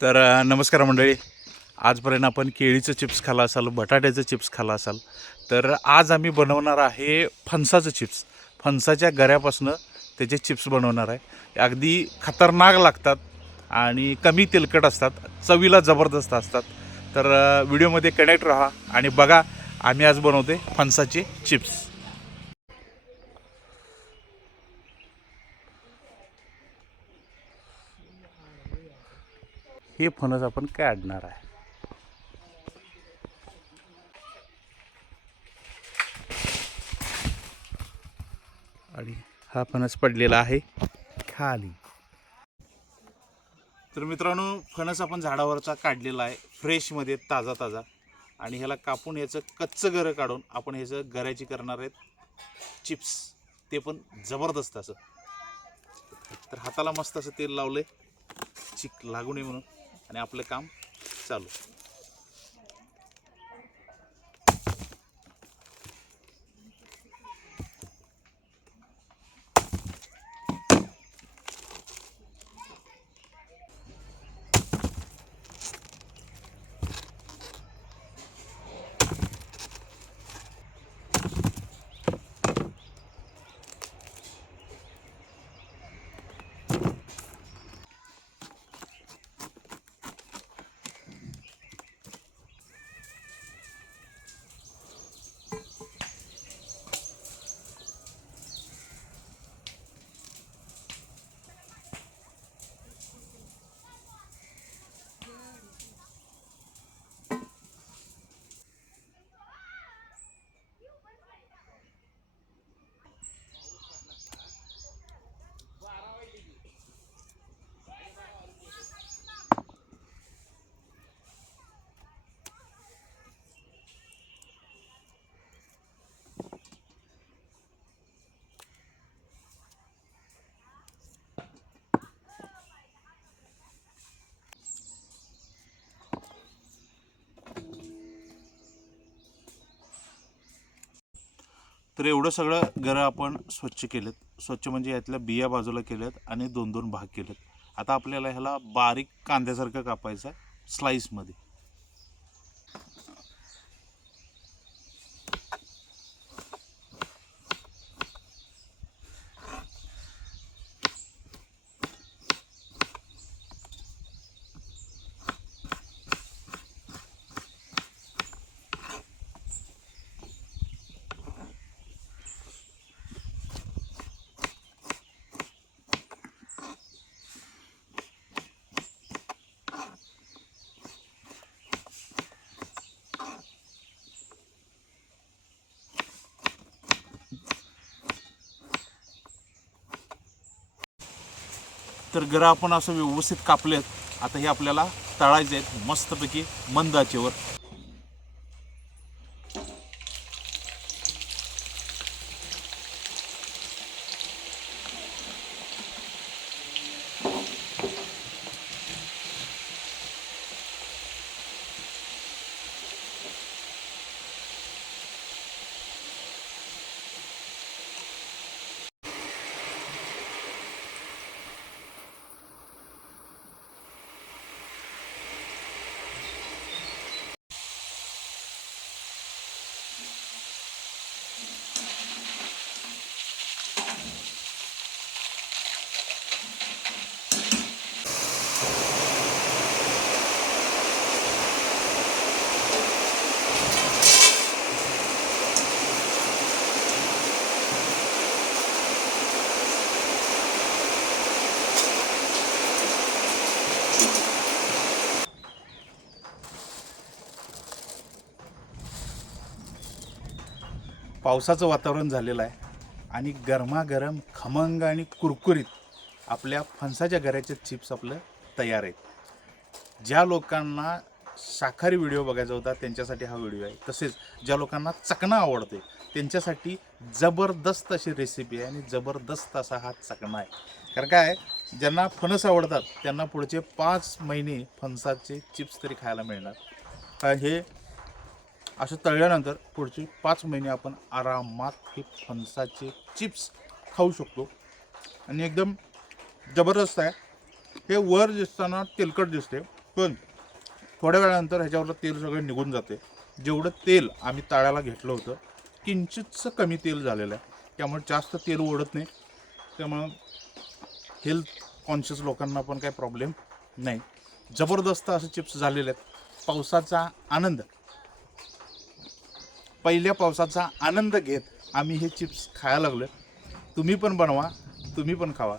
तर नमस्कार मंडळी. आजपर्यंत आपण केळीचं चिप्स खाल्ला असाल, बटाट्याचं चिप्स खाल्ला असाल, तर आज आम्ही बनवणार आहे फणसाचं चिप्स. फणसाच्या गऱ्यापासून त्याचे चिप्स बनवणार आहे. अगदी खतरनाक लागतात आणि कमी तेलकट असतात, चवीला जबरदस्त असतात. तर व्हिडिओमध्ये कनेक्ट राहा आणि बघा आम्ही आज बनवते फणसाचे चिप्स. हे फणस आपण काढणार आहे. आणि हा फणस पडलेला आहे खाली. तर मित्रांनो, फणस आपण झाडावरचा काढलेला आहे, फ्रेशमध्ये ताजा ताजा. आणि ह्याला कापून याचं कच्चं गरं काढून आपण ह्याचं गऱ्याची करणार आहेत चिप्स. ते पण जबरदस्त असं. तर हाताला मस्त असं तेल लावलंय, चिक लागू नये म्हणून, आणि आपलं काम चालू. तर एवढं सगळं गरं आपण स्वच्छ केलेत. स्वच्छ म्हणजे यातल्या बिया बाजूला केल्यात आणि दोन दोन भाग केलेत. आता आपल्याला ह्याला बारीक कांद्यासारखं कापायचं आहे स्लाईसमध्ये. तर गरं आपण असं व्यवस्थित कापलेत. आता हे आपल्याला तळायचे आहेत मस्तपैकी मंद आचेवर. पावसाचं वातावरण झालेलं आहे आणि गरमागरम खमंग आणि कुरकुरीत आपल्या फणसाच्या गऱ्याचे चिप्स आपलं तयार आहेत. ज्या लोकांना शाकाहारी व्हिडिओ बघायचा होता त्यांच्यासाठी हा व्हिडिओ आहे. तसेच ज्या लोकांना चकना आवडते त्यांच्यासाठी जबरदस्त अशी रेसिपी आहे आणि जबरदस्त असा हा चकना आहे. कारण काय आहे, ज्यांना फणस आवडतात त्यांना पुढचे 5 महिने फणसाचे चिप्स तरी खायला मिळणार. हे असं तळल्यानंतर पुढचे 5 महिने आपण आरामात हे फणसाचे चिप्स खाऊ शकतो आणि एकदम जबरदस्त आहे. हे वर दिसताना तेलकट दिसते, पण थोड्या वेळानंतर ह्याच्यावरलं तेल सगळं निघून जाते. जेवढं तेल आम्ही तळायला घेतलं होतं किंचितचं कमी तेल झालेलं आहे, त्यामुळे जास्त तेल ओढत नाही. त्यामुळं हेल्थ कॉन्शियस लोकांना पण काही प्रॉब्लेम नाही. जबरदस्त असे चिप्स झालेले आहेत. पावसाचा आनंद, पहिल्या पावसाचा आनंद घेत आम्ही हे चिप्स खायला लागलो. तुम्ही पण बनवा, तुम्ही पण खावा.